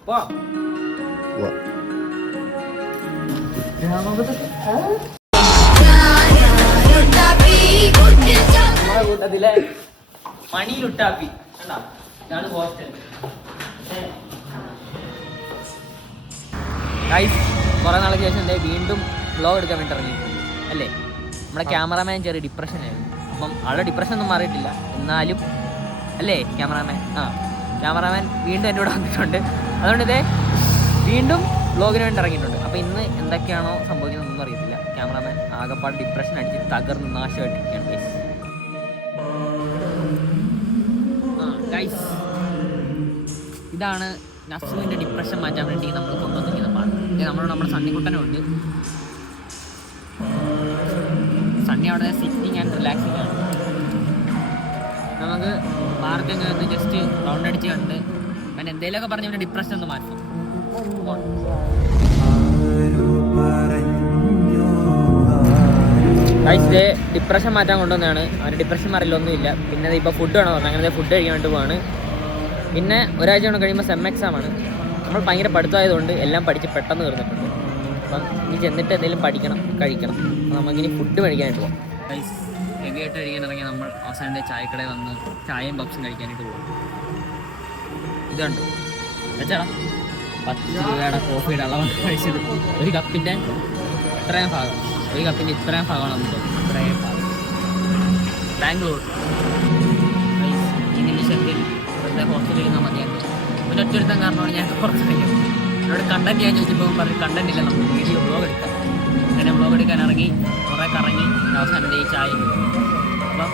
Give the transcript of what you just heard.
നമ്മളെ കൂട്ടത്തിലെ മണി ലുട്ടാപ്പി ഇതാണ് ഹോസ്റ്റൽ. കുറെ നാൾക്ക് ശേഷം വീണ്ടും വ്ലോഗ് എടുക്കാൻ വേണ്ടി ഇറങ്ങി അല്ലേ. നമ്മുടെ ക്യാമറാമാൻ ചെറിയ ഡിപ്രഷനായിരുന്നു. അപ്പം ആളുടെ ഡിപ്രഷൻ ഒന്നും മാറിയിട്ടില്ല എന്നാലും അല്ലേ ക്യാമറാമാൻ. ക്യാമറാമാൻ വീണ്ടും എൻ്റെ കൂടെ വന്നിട്ടുണ്ട്. അതുകൊണ്ട് വീണ്ടും വ്ലോഗിന് വേണ്ടി ഇറങ്ങിയിട്ടുണ്ട്. അപ്പോൾ ഇന്ന് എന്തൊക്കെയാണോ സംഭവിക്കുന്നതൊന്നും അറിയത്തില്ല. ക്യാമറാമാൻ ആകെപ്പാട് ഡിപ്രഷൻ അടിച്ച് തകർന്ന് നാശമായിട്ടിരിക്കുകയാണ് ഗൈസ്. ഇതാണ് നസുവിൻ്റെ ഡിപ്രഷൻ മാറ്റാൻ വേണ്ടി നമ്മൾ കൊണ്ടുവന്നിരിക്കുന്ന പാട്ട്. നമ്മുടെ സണ്ണിക്കുട്ടനുണ്ട്. സണ്ണി അവിടെ സിറ്റിങ് ആൻഡ് റിലാക്സിങ് ആണ്. നമുക്ക് പാർക്കൊക്കെ ഒന്ന് ജസ്റ്റ് റൗണ്ട് അടിച്ച് കണ്ട് അങ്ങനെ എന്തെങ്കിലുമൊക്കെ പറഞ്ഞ് അവൻ്റെ ഡിപ്രഷൻ ഒന്ന് മാറ്റും. കഴിച്ചത് ഡിപ്രഷൻ മാറ്റാൻ കൊണ്ടുവന്നതാണ്. അവൻ്റെ ഡിപ്രഷൻ മാറില്ല ഒന്നുമില്ല. പിന്നെ ഇപ്പോൾ ഫുഡ് വേണം പറഞ്ഞു. അങ്ങനെ ഫുഡ് കഴിക്കാൻ വേണ്ടി പോവാണ്. പിന്നെ ഒരാഴ്ച കൊണ്ട് കഴിയുമ്പോൾ സെം എക്സാം ആണ്. നമ്മൾ ഭയങ്കര പഠിത്തമായതുകൊണ്ട് എല്ലാം പഠിച്ച് പെട്ടെന്ന് തീർന്നിട്ടുണ്ട്. അപ്പം ഇനി ചെന്നിട്ട് എന്തെങ്കിലും കഴിക്കണം. അപ്പം നമുക്കിനി ഫുഡ് കഴിക്കാനായിട്ട് പോകാം. ഹെവി ആയിട്ട് കഴിക്കാൻ ഇറങ്ങി നമ്മൾ അവസാനത്തെ ചായക്കടയിൽ വന്ന് ചായയും ഭക്ഷണം കഴിക്കാനായിട്ട് പോകും. ഇതുണ്ട് വെച്ചാടാ 10 രൂപയുടെ കോഫിയുടെ അളവാണ് കഴിച്ചത്. ഒരു കപ്പിൻ്റെ ഇത്രയും ഭാഗം, ഒരു കപ്പിൻ്റെ ഇത്രയും ഭാഗമാണ് നമുക്ക്. ഇത്രയും ഭാഗം ബാംഗ്ലൂർ ഈ നിമിഷത്തിൽ വെറുതെ ഹോസ്റ്റലിൽ ഇരുന്നാൽ മതിയായിരുന്നു. പിന്നെ ഒറ്റൊരുത്തം കാരണമാണ് ഞാൻ പുറത്തിറങ്ങിയത്. എന്നോട് കണ്ടന്റ് ഞാൻ ചോദിച്ചപ്പോൾ പറഞ്ഞു കണ്ടന്റ് ഇല്ല, നമുക്ക് വീഡിയോ വ്ലോഗ് എടുക്കാം. അങ്ങനെ വ്ലോഗ് എടുക്കാൻ ഇറങ്ങി കുറേ കറങ്ങി അവസാനം ഈ ചായ. അപ്പം